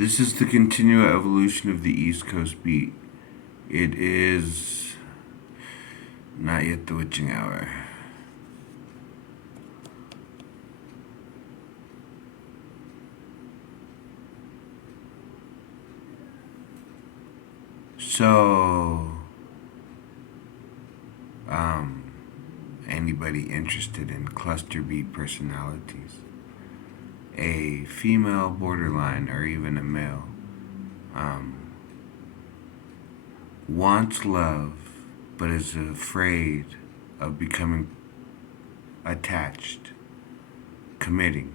This is the continual evolution of the East Coast beat. It is not yet the witching hour. So, anybody interested in cluster beat personalities? A female borderline or even a male wants love but is afraid of becoming attached, committing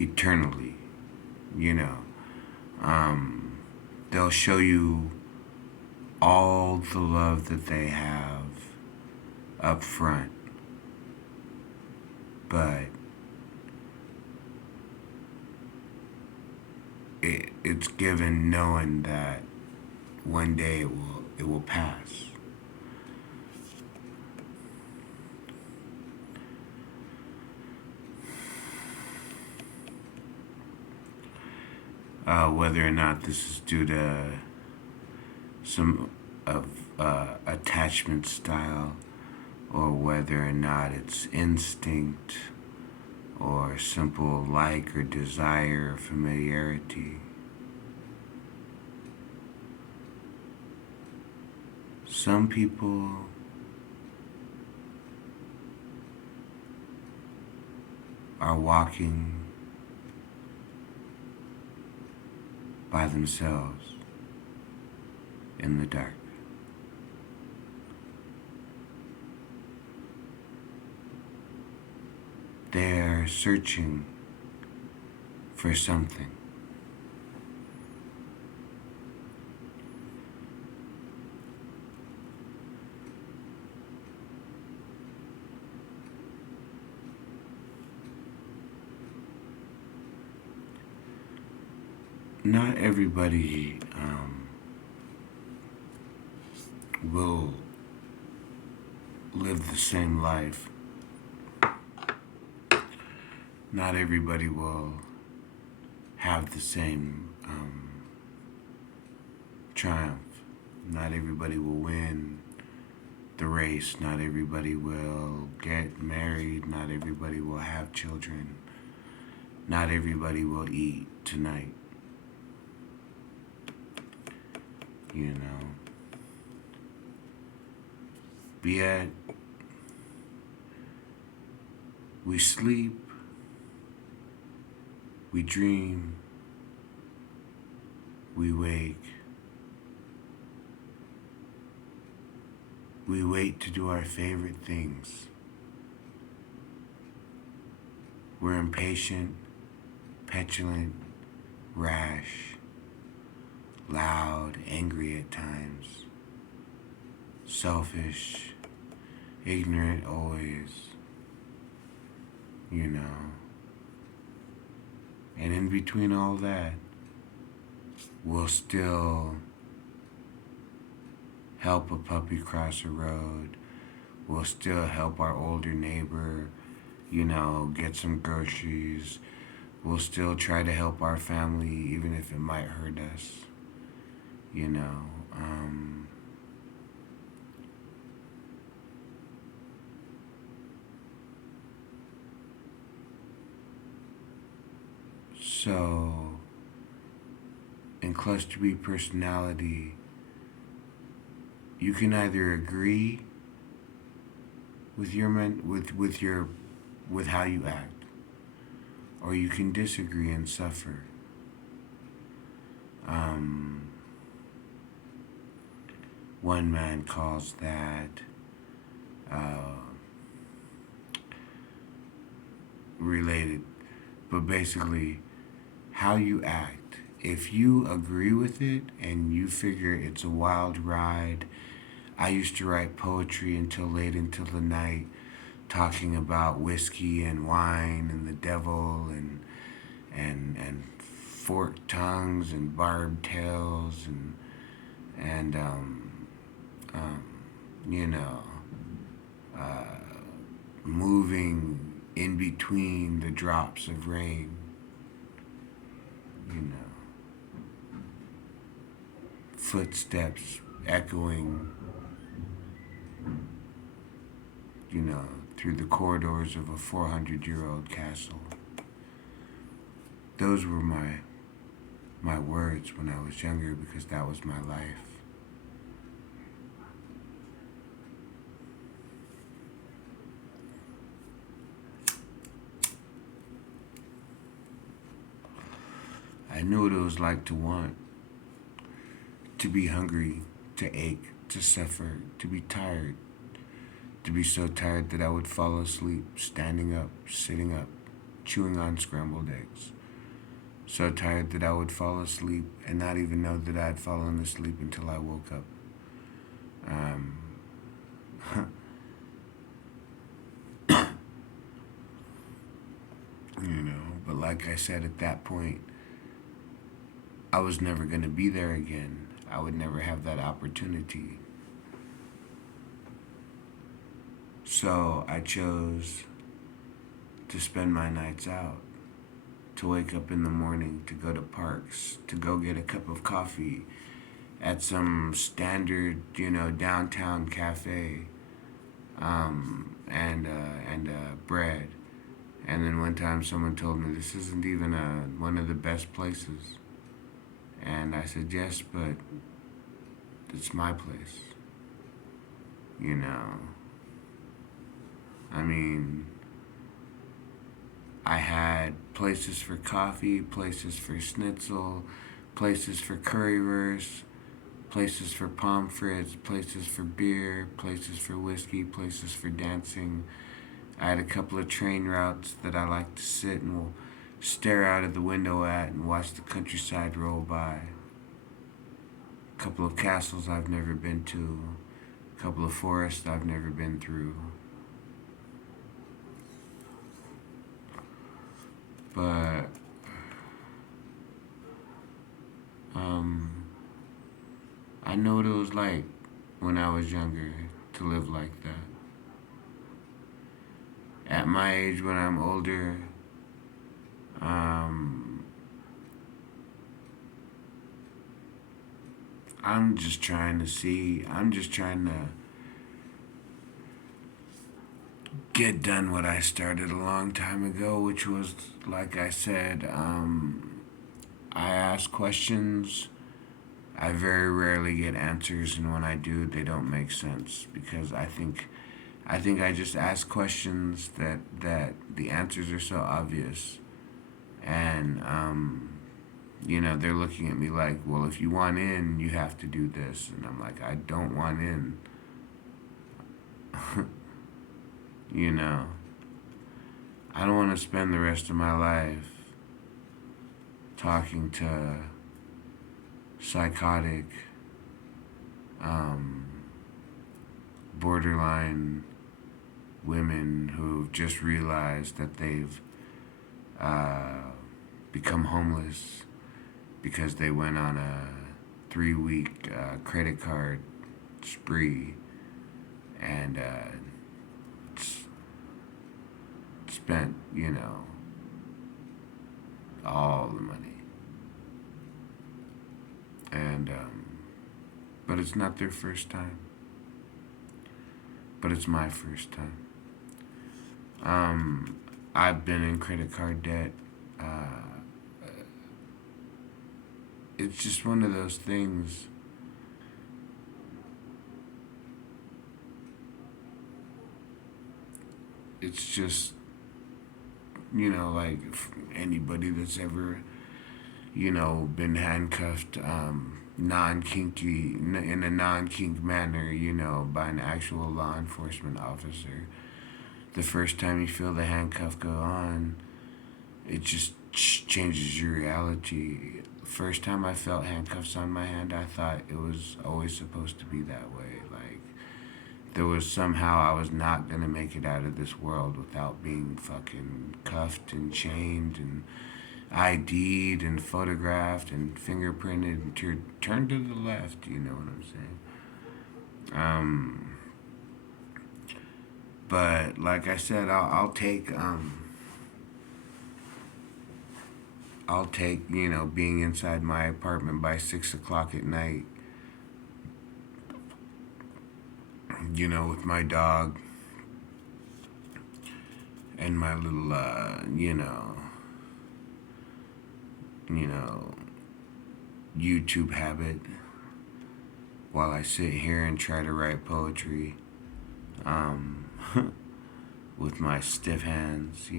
eternally, you know. They'll show you all the love that they have up front, but it's given knowing that one day it will pass. Whether or not this is due to some of attachment style, or whether or not it's instinct, or simple like or desire or familiarity. Some people are walking by themselves in the dark. They're searching for something. Not everybody will live the same life. Not everybody will have the same triumph. Not everybody will win the race. Not everybody will get married. Not everybody will have children. Not everybody will eat tonight. You know. Yet, we sleep, we dream, we wake. We wait to do our favorite things. We're impatient, petulant, rash, loud, angry at times, selfish, ignorant always, you know. And in between all that, we'll still help a puppy cross a road. We'll still help our older neighbor, you know, get some groceries. We'll still try to help our family even if it might hurt us, you know. So, in cluster B personality, you can either agree with with how you act, or you can disagree and suffer. One man calls that related, but basically, how you act. If you agree with it and you figure it's a wild ride, I used to write poetry until late into the night, talking about whiskey and wine and the devil and forked tongues and barbed tails and you know, moving in between the drops of rain, you know. footsteps echoing, you know, through the corridors of a 400-year-old castle. Those were my words when I was younger because that was my life. I knew what it was like to want, to be hungry, to ache, to suffer, to be tired, to be so tired that I would fall asleep standing up, sitting up, chewing on scrambled eggs. So tired that I would fall asleep and not even know that I had fallen asleep until I woke up. Um, but like I said, at that point, I was never going to be there again. I would never have that opportunity. So I chose to spend my nights out, to wake up in the morning, to go to parks, to go get a cup of coffee at some standard, downtown cafe, and bread. And then one time someone told me this isn't even one of the best places. And I said, yes, but it's my place. You know, I mean, I had places for coffee, places for schnitzel, places for currywurst, places for pommes frites, places for beer, places for whiskey, places for dancing. I had a couple of train routes that I like to sit and stare out of the window at and watch the countryside roll by. A couple of castles I've never been to, a couple of forests I've never been through. But I know what it was like when I was younger to live like that. At my age, when I'm older, I'm just trying to get done what I started a long time ago, which was, like I said, I ask questions. I very rarely get answers, and when I do, they don't make sense because I just ask questions that the answers are so obvious, and they're looking at me like, well, if you want in, you have to do this, and I'm like, I don't want in. you know, I don't want to spend the rest of my life talking to psychotic, um, borderline women who've just realized that they've become homeless because they went on a 3-week credit card spree and spent, all the money. And, but it's not their first time. But it's my first time. I've been in credit card debt. It's just one of those things. It's just, like anybody that's ever, been handcuffed non-kinky, in a non-kink manner, by an actual law enforcement officer. The first time you feel the handcuff go on, it just changes your reality. First time I felt handcuffs on my hand, I thought it was always supposed to be that way. Like, there was somehow I was not gonna make it out of this world without being fucking cuffed and chained and ID'd and photographed and fingerprinted and turned to the left, you know what I'm saying? But like I said, I'll take being inside my apartment by 6 o'clock at night with my dog and my little, you know, YouTube habit while I sit here and try to write poetry, um, with my stiff hands.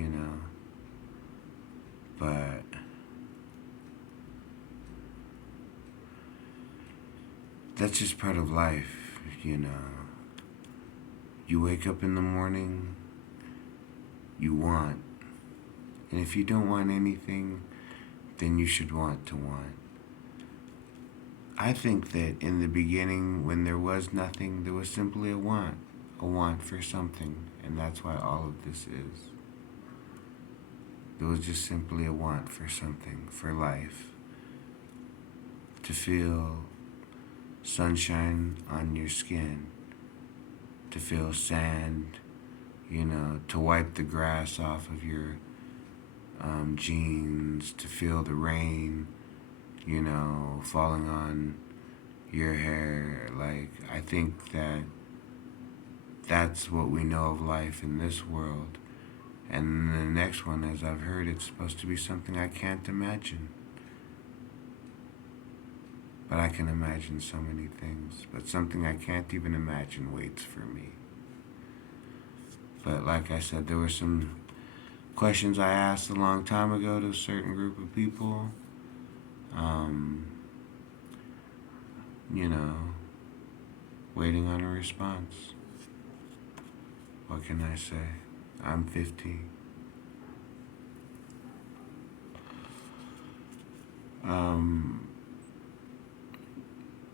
But that's just part of life. You wake up in the morning, you want. And if you don't want anything, then you should want to want. I think that in the beginning, when there was nothing, there was simply a want for something. And that's why all of this is. There was just simply a want for something, for life. To feel sunshine on your skin, to feel sand, to wipe the grass off of your jeans, to feel the rain, falling on your hair. Like, I think that that's what we know of life in this world. And the next one, as I've heard, it's supposed to be something I can't imagine. But I can imagine so many things. But something I can't even imagine waits for me. But like I said, there were some questions I asked a long time ago to a certain group of people. You know, waiting on a response. What can I say? I'm 50.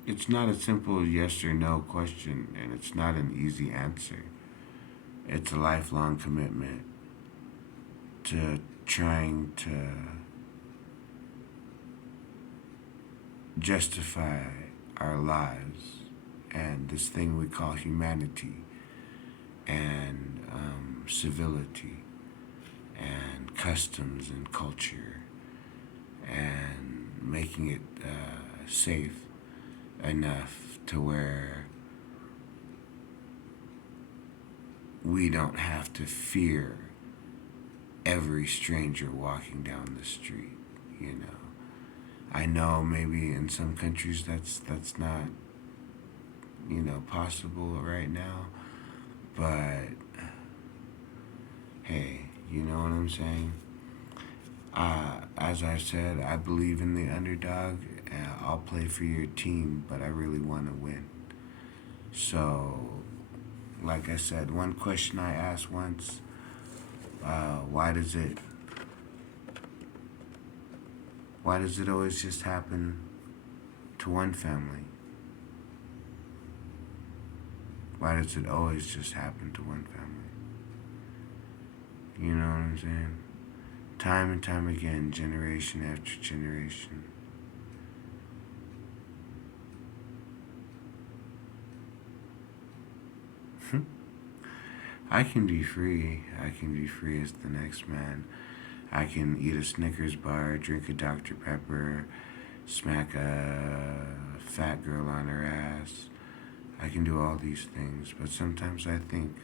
It's not a simple yes or no question, and it's not an easy answer. It's a lifelong commitment to trying to justify our lives and this thing we call humanity and civility and customs and culture and making it safe enough to where we don't have to fear every stranger walking down the street. I know maybe in some countries that's not possible right now, but hey, you know what I'm saying? As I've said, I believe in the underdog. I'll play for your team, but I really want to win. So, like I said, one question I asked once, why does it always just happen to one family? Why does it always just happen to one family? You know what I'm saying? Time and time again, generation after generation. I can be free. I can be free as the next man. I can eat a Snickers bar, drink a Dr. Pepper, smack a fat girl on her ass. I can do all these things, but sometimes I think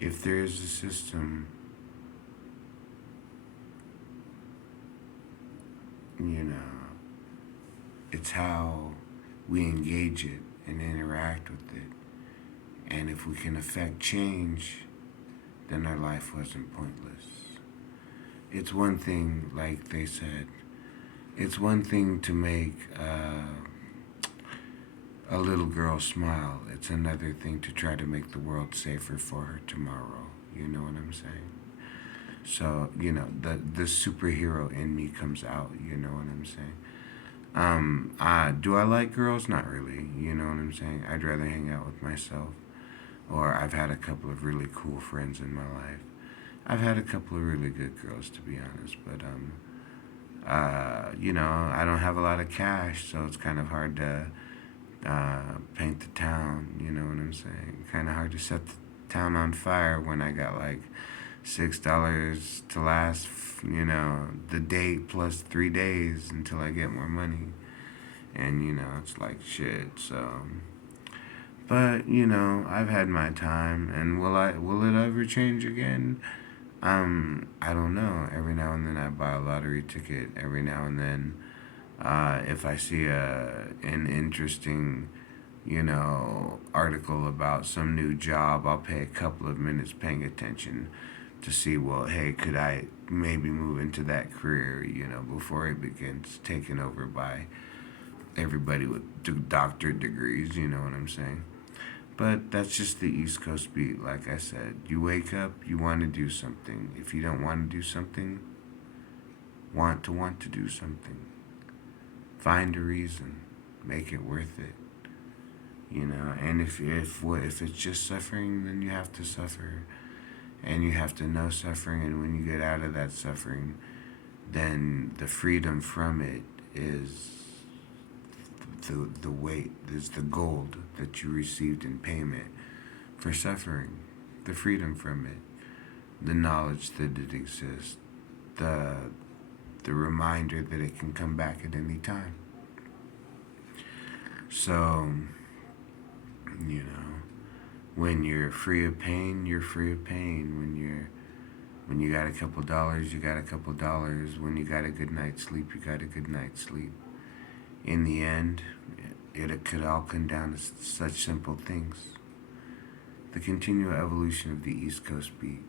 if there is a system, it's how we engage it and interact with it. And if we can affect change, then our life wasn't pointless. It's one thing, like they said, it's one thing to make a little girl smile. It's another thing to try to make the world safer for her tomorrow. You know what I'm saying? So, the superhero in me comes out. You know what I'm saying? Do I like girls? Not really. You know what I'm saying? I'd rather hang out with myself. Or I've had a couple of really cool friends in my life. I've had a couple of really good girls, to be honest. But, I don't have a lot of cash, so it's kind of hard to paint the town. You know what I'm saying? Kind of hard to set the town on fire when I got like $6 to last, the date plus 3 days until I get more money. And, it's like shit, so. But, I've had my time, and will it ever change again? I don't know. Every now and then I buy a lottery ticket. Every now and then, if I see an interesting, article about some new job, I'll pay a couple of minutes paying attention to see, well, hey, could I maybe move into that career, before it begins taken over by everybody with doctorate degrees, you know what I'm saying? But that's just the East Coast beat. Like I said, you wake up, you want to do something. If you don't want to do something, want to do something. Find a reason, make it worth it. And if it's just suffering, then you have to suffer, and you have to know suffering. And when you get out of that suffering, then the freedom from it is the weight, is the gold that you received in payment for suffering, the freedom from it, the knowledge that it exists, the the reminder that it can come back at any time. So, you know, when you're free of pain, you're free of pain. When you got a couple dollars, you got a couple dollars. When you got a good night's sleep, you got a good night's sleep. In the end, it could all come down to such simple things. The continual evolution of the East Coast beat.